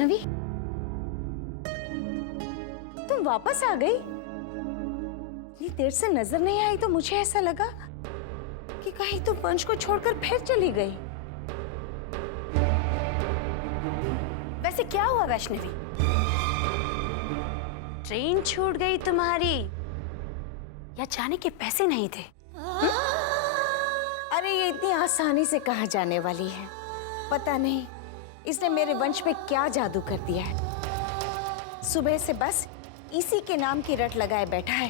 वैष्णवी, तुम वापस आ गई? इतनी देर से नजर नहीं आई तो मुझे ऐसा लगा कि कहीं तुम वंश को छोड़कर फिर चली गई। वैसे क्या हुआ वैष्णवी? ट्रेन छूट गई तुम्हारी या जाने के पैसे नहीं थे? अरे ये इतनी आसानी से कहा जाने वाली है। पता नहीं इसने मेरे वंश पे क्या जादू कर दिया है। सुबह से बस इसी के नाम की रट लगाए बैठा है।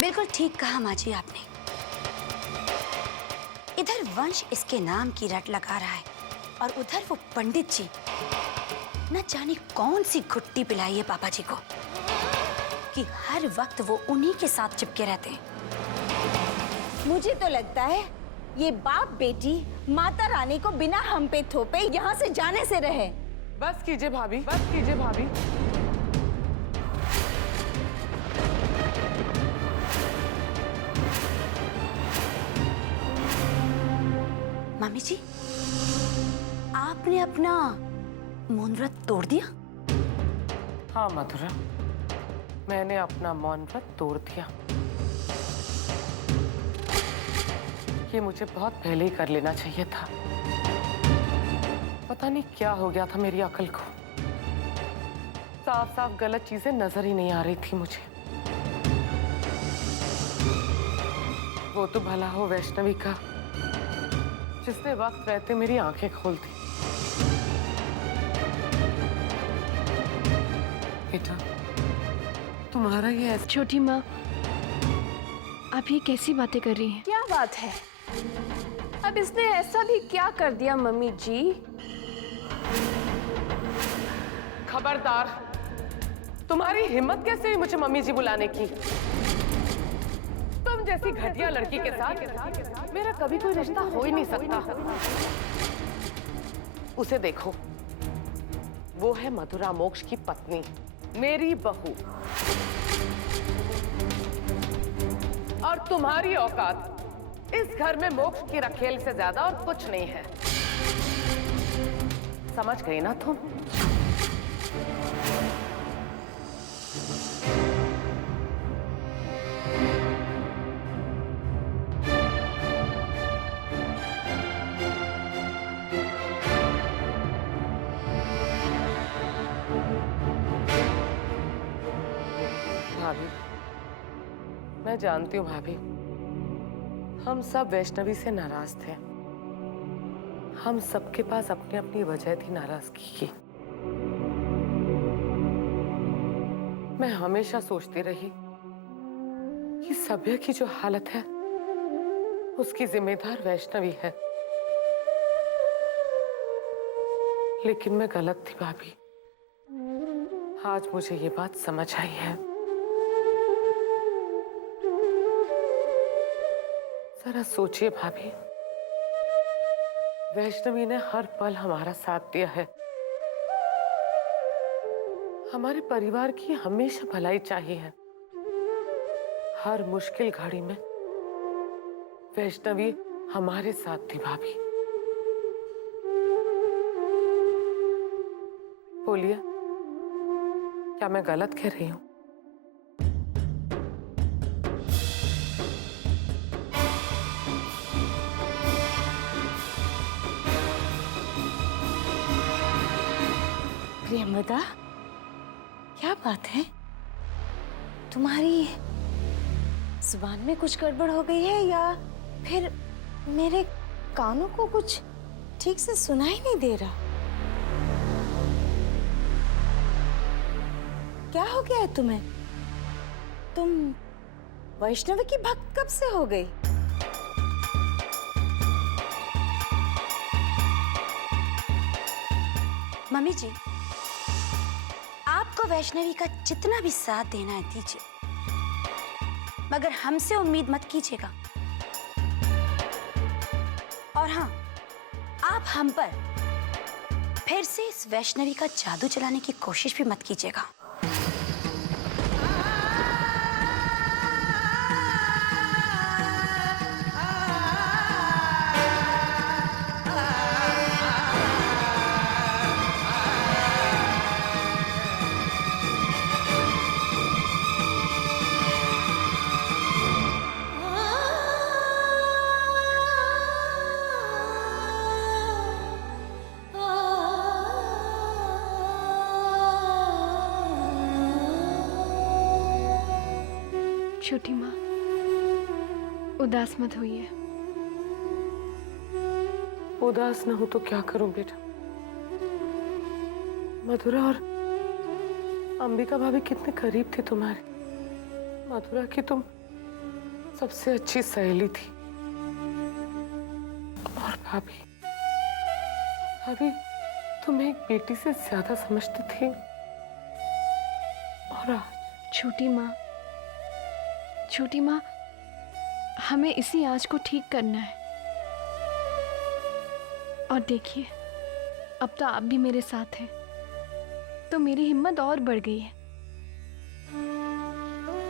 बिल्कुल ठीक कहा माँ जी आपने। इधर वंश इसके नाम की रट लगा रहा है और उधर वो पंडित जी न जाने कौन सी घुट्टी पिलाई है पापा जी को कि हर वक्त वो उन्हीं के साथ चिपके रहते हैं। मुझे तो लगता है ये बाप बेटी माता रानी को बिना हम पे थोपे यहाँ से जाने से रहे। बस कीजिए भाभी, बस कीजिए भाभी। मम्मी जी, आपने अपना मौन व्रत तोड़ दिया? हाँ मधुरा, मैंने अपना मौन व्रत तोड़ दिया। ये मुझे बहुत पहले ही कर लेना चाहिए था। पता नहीं क्या हो गया था मेरी अकल को। साफ साफ गलत चीजें नजर ही नहीं आ रही थी मुझे। वो तो भला हो वैष्णवी का, जिसने वक्त रहते मेरी आंखें खोल दी। बेटा, तुम्हारा ये छोटी माँ, आप ये कैसी बातें कर रही हैं? क्या बात है? अब इसने ऐसा भी क्या कर दिया मम्मी जी? खबरदार, तुम्हारी हिम्मत कैसे हुई मुझे मम्मी जी बुलाने की? तुम जैसी घटिया लड़की के साथ मेरा कभी कोई रिश्ता हो ही नहीं सकता। उसे देखो, वो है मधुरा मोक्ष की पत्नी, मेरी बहू। और तुम्हारी औकात इस घर में मोक्ष की रखेल से ज्यादा और कुछ नहीं है। समझ गई ना तुम? भाभी, मैं जानती हूँ भाभी, हम सब वैष्णवी से नाराज थे। हम सबके पास अपनी अपनी वजह थी नाराजगी की। मैं हमेशा सोचती रही कि सभ्य की जो हालत है उसकी जिम्मेदार वैष्णवी है, लेकिन मैं गलत थी भाभी। आज मुझे ये बात समझ आई है। जरा सोचिए भाभी, वैष्णवी ने हर पल हमारा साथ दिया है। हमारे परिवार की हमेशा भलाई चाहिए है। हर मुश्किल घड़ी में वैष्णवी हमारे साथ थी भाभी। बोलिए, क्या मैं गलत कह रही हूँ? प्रियमदा, क्या बात है? तुम्हारी जुबान में कुछ गड़बड़ हो गई है या फिर मेरे कानों को कुछ ठीक से सुनाई नहीं दे रहा? क्या हो गया है तुम्हें? तुम वैष्णवी की भक्त कब से हो गई? मम्मी जी, आपको वैष्णवी का जितना भी साथ देना है दीजिए, मगर हमसे उम्मीद मत कीजिएगा। और हाँ, आप हम पर फिर से इस वैष्णवी का जादू चलाने की कोशिश भी मत कीजिएगा। छोटी माँ, उदास मत होइए। उदास ना हो तो क्या करूं बेटा। मधुरा और अंबिका भाभी कितने करीब थी तुम्हारे। मधुरा की तुम सबसे अच्छी सहेली थी। और भाभी भाभी तुम्हें एक बेटी से ज्यादा समझती थी। और आज छोटी माँ, हमें इसी आँच को ठीक करना है। और देखिए, अब तो आप भी मेरे साथ हैं, तो मेरी हिम्मत और बढ़ गई है।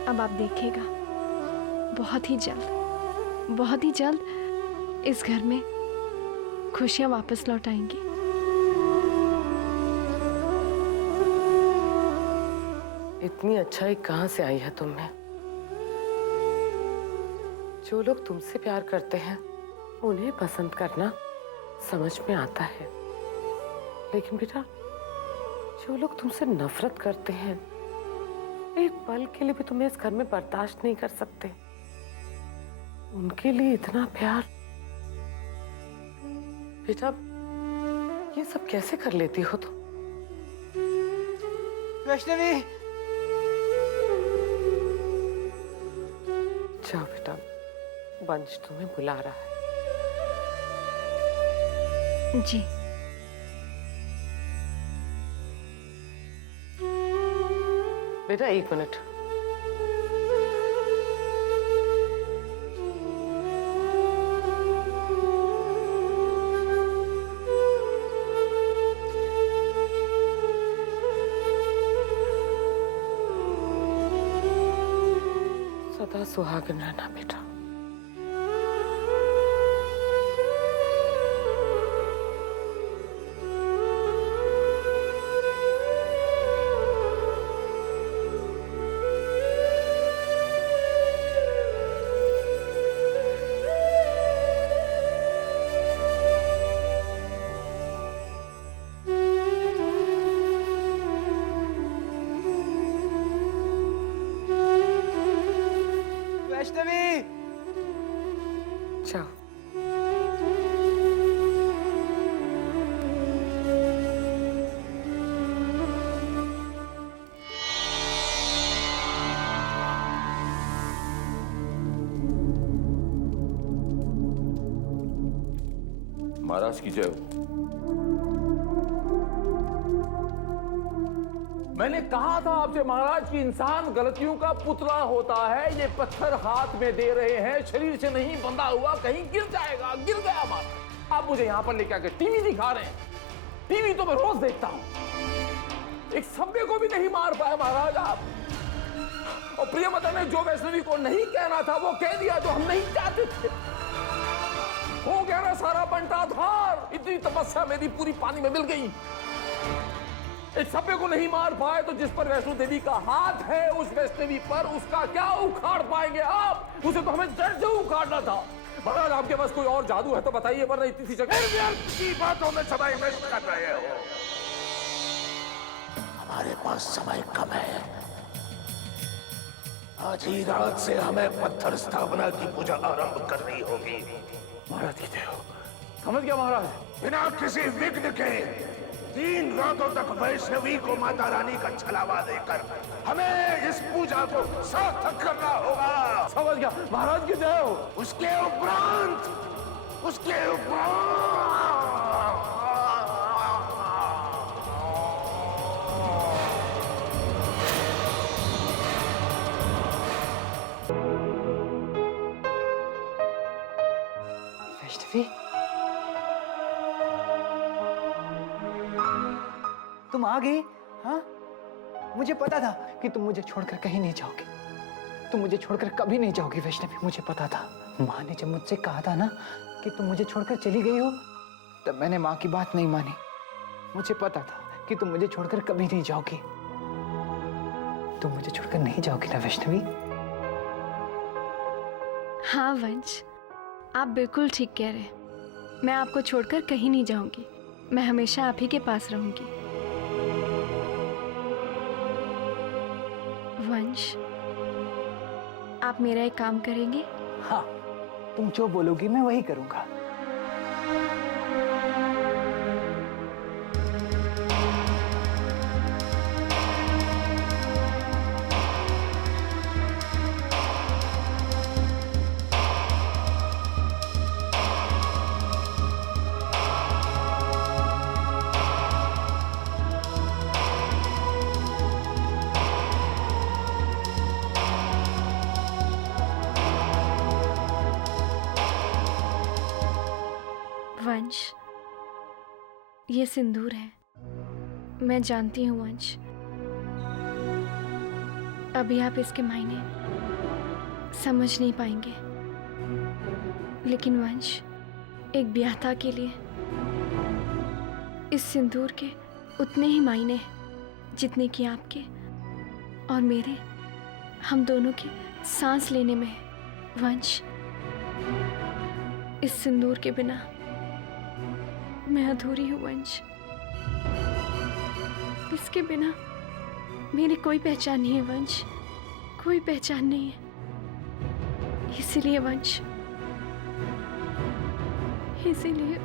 अब आप देखिएगा, बहुत ही जल्द इस घर में खुशियां वापस लौट आएंगी। इतनी अच्छाई कहां से आई है तुम में? जो लोग तुमसे प्यार करते हैं उन्हें पसंद करना समझ में आता है, लेकिन बेटा जो लोग तुमसे नफरत करते हैं एक पल के लिए भी तुम्हें इस घर में बर्दाश्त नहीं कर सकते। उनके लिए इतना प्यार। बेटा ये सब कैसे कर लेती हो तुम? वैष्णवी, जाओ बेटा, वंश तुम्हें बुला रहा है। जी। बेटा 1 मिनट। सदा सुहागन रहना बेटा। वैष्णवी, जाओ। महाराज की जय हो। मैंने कहा था आपसे महाराज कि इंसान गलतियों का पुतला होता है। ये पत्थर हाथ में दे रहे हैं, शरीर से नहीं बंधा हुआ, कहीं गिर जाएगा। गिर गया महाराज। आप मुझे यहां पर लेके आकर टीवी दिखा रहे हैं। टीवी तो मैं रोज देखता हूं। एक सभ्य को भी नहीं मार पाए महाराज आप। और प्रियवता ने जो वैष्णवी को नहीं कहना था वो कह दिया, जो हम नहीं चाहते थे। हो गया ना सारा बंटाधार। इतनी तपस्या मेरी पूरी पानी में मिल गई। इस सभ्य को नहीं मार पाए तो जिस पर वैष्णो देवी का हाथ है उस वैष्णवी पर उसका क्या उखाड़ पाएंगे आप? उसे तो हमें जड़ से उखाड़ना था। महाराज आपके पास कोई और जादू है तो बताइए, वरना इतनी सी जगह की बातों में समय वेस्ट कर रहे हो। हमारे पास समय कम है। आज ही रात से हमें पत्थर स्थापना की पूजा आरंभ करनी होगी। महाराज की जय हो। समझ गया महाराज। बिना किसी विघ्न के 3 रातों तक वैष्णवी को माता रानी का छलावा देकर हमें इस पूजा को सार्थक करना होगा। समझ गया महाराज की जय हो। उसके उपरांत वैष्णवी, तुम आ गई? हाँ, मुझे पता था कि तुम मुझे छोड़कर कहीं नहीं जाओगी। तुम मुझे छोड़कर कभी नहीं जाओगी वैष्णवी, मुझे पता था। माँ ने जब मुझसे कहा था ना कि तुम मुझे छोड़कर चली गई हो, तब मैंने माँ की बात नहीं मानी। मुझे पता था कि तुम मुझे छोड़कर कभी नहीं जाओगी। तुम मुझे छोड़कर नहीं जाओगी ना वैष्णवी? हाँ वंश, आप बिल्कुल ठीक कह रहे हैं। मैं आपको छोड़कर कहीं नहीं जाऊंगी। मैं हमेशा आप ही के पास रहूंगी। वंश, आप मेरा एक काम करेंगे? हाँ, तुम जो बोलोगी मैं वही करूंगा। वंश, ये सिंदूर है। मैं जानती हूँ वंश, अभी आप इसके मायने समझ नहीं पाएंगे, लेकिन वंश, एक ब्याहता के लिए इस सिंदूर के उतने ही मायने हैं जितने कि आपके और मेरे, हम दोनों के सांस लेने में है। वंश, इस सिंदूर के बिना मैं अधूरी हूँ वंश। इसके बिना मेरी कोई पहचान नहीं है वंश, कोई पहचान नहीं है। इसीलिए वंश, इसीलिए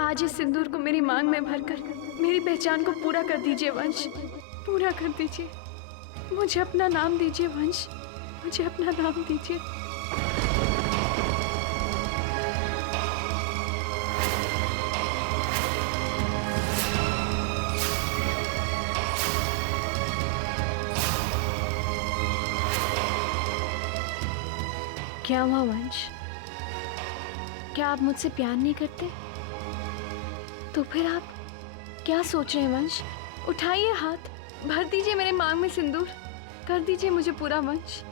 आज इस सिंदूर को मेरी मांग में भरकर मेरी पहचान को पूरा कर दीजिए वंश, पूरा कर दीजिए। मुझे अपना नाम दीजिए वंश, मुझे अपना नाम दीजिए। क्या हुआ वंश? क्या आप मुझसे प्यार नहीं करते? तो फिर आप क्या सोच रहे हैं वंश? उठाइए हाथ, भर दीजिए मेरे मांग में सिंदूर, कर दीजिए मुझे पूरा वंश।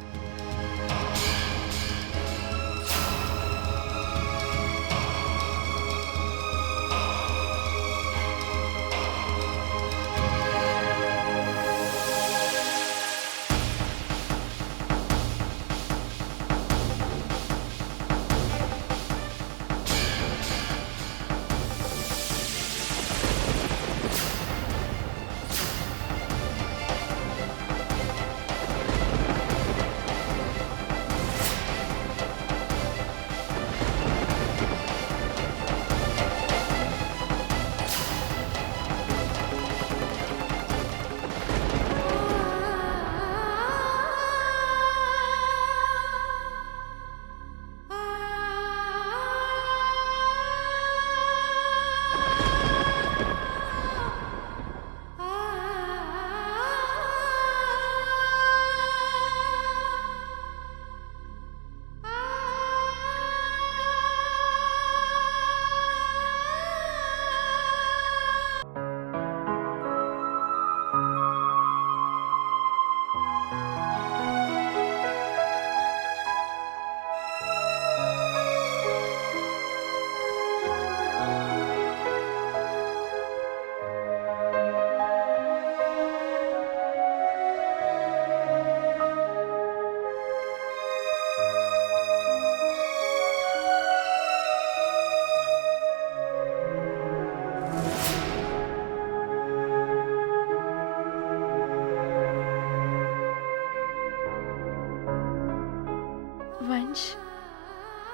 वंश,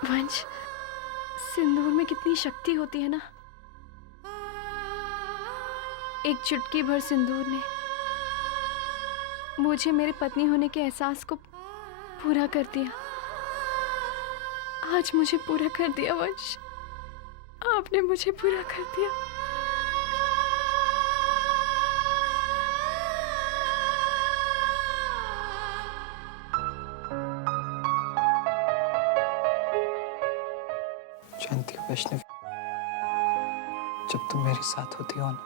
वंश, सिंदूर में कितनी शक्ति होती है ना। एक चुटकी भर सिंदूर ने मुझे मेरे पत्नी होने के एहसास को पूरा कर दिया। आज मुझे पूरा कर दिया वंश, आपने मुझे पूरा कर दिया। जानती हो वैष्णवी, जब तुम मेरे साथ होती हो ना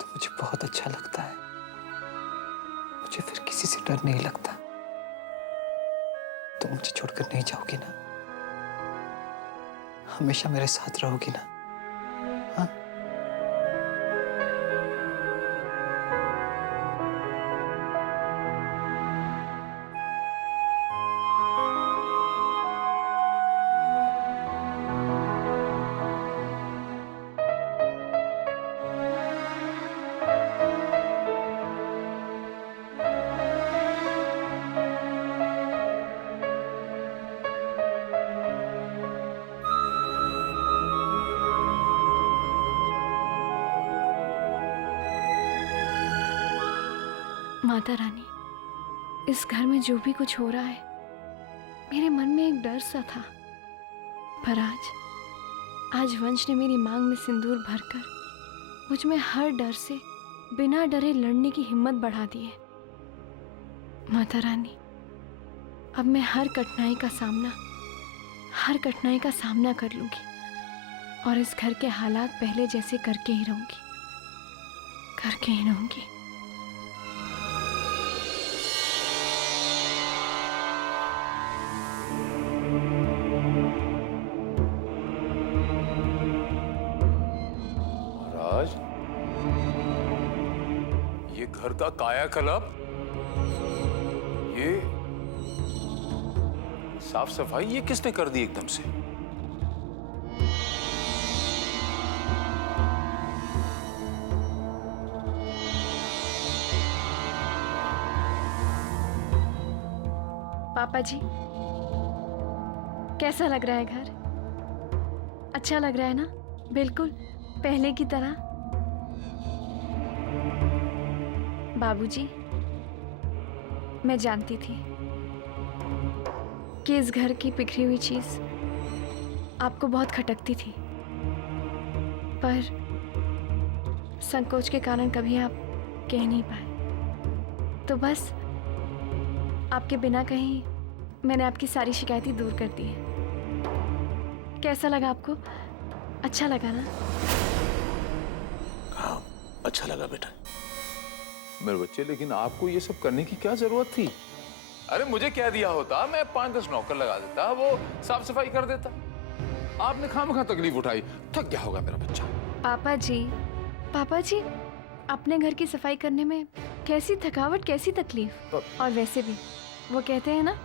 तो मुझे बहुत अच्छा लगता है। मुझे फिर किसी से डर नहीं लगता। तुम मुझे छोड़कर नहीं जाओगी ना? हमेशा मेरे साथ रहोगी ना? हाँ? माता रानी, इस घर में जो भी कुछ हो रहा है, मेरे मन में एक डर सा था, पर आज वंश ने मेरी मांग में सिंदूर भरकर मुझ में हर डर से बिना डरे लड़ने की हिम्मत बढ़ा दी है। माता रानी, अब मैं हर कठिनाई का सामना कर लूंगी और इस घर के हालात पहले जैसे करके ही रहूंगी। महाराज, ये घर का कायाकल्प, ये साफ सफाई ये किसने कर दी एकदम से? पापा जी, कैसा लग रहा है घर? अच्छा लग रहा है ना? बिल्कुल पहले की तरह। बाबूजी, मैं जानती थी कि इस घर की बिखरी हुई चीज आपको बहुत खटकती थी, पर संकोच के कारण कभी आप कह नहीं पाए। तो बस आपके बिना कहीं मैंने आपकी सारी शिकायतें दूर कर दी हैं। कैसा लगा आपको? अच्छा लगा ना? हाँ, अच्छा लगा बेटा। मेरे बच्चे, लेकिन आपको ये सब करने की क्या जरूरत थी? अरे मुझे क्या दिया होता, मैं 5-10 नौकर लगा देता, वो साफ सफाई कर देता। आपने खामखा तकलीफ उठाई, थक गया होगा मेरा बच्चा। पापा जी, अपने घर की सफाई करने में कैसी थकावट, कैसी तकलीफ। और वैसे भी वो कहते हैं ना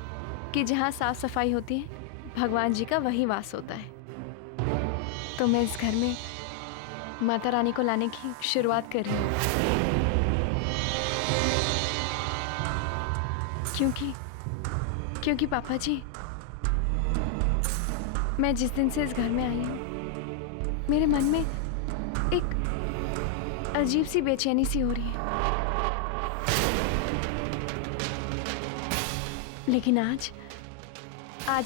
कि जहाँ साफ सफाई होती है भगवान जी का वही वास होता है। तो मैं इस घर में माता रानी को लाने की शुरुआत कर रही हूँ, क्योंकि पापा जी, मैं जिस दिन से इस घर में आई हूँ मेरे मन में एक अजीब सी बेचैनी सी हो रही है। लेकिन आज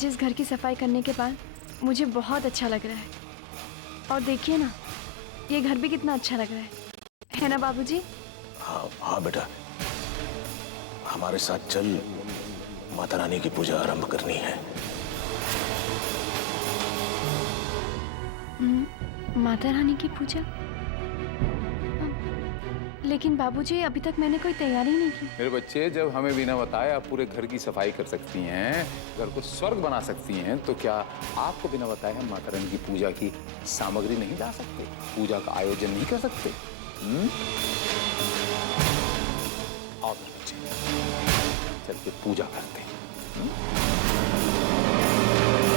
इस घर की सफाई करने के बाद मुझे बहुत अच्छा लग रहा है। और देखिए ना, ये घर भी कितना अच्छा लग रहा है ना बाबूजी? हाँ बेटा, हमारे साथ चल, माता रानी की पूजा आरंभ करनी है। माता रानी की पूजा? लेकिन बाबूजी, अभी तक मैंने कोई तैयारी नहीं की। मेरे बच्चे, जब हमें बिना बताए आप पूरे घर की सफाई कर सकती हैं, घर को स्वर्ग बना सकती हैं, तो क्या आपको बिना बताए हम माता रानी की पूजा की सामग्री नहीं ला सकते? पूजा का आयोजन नहीं कर सकते? आओ मेरे बच्चे, चल के पूजा करते हैं।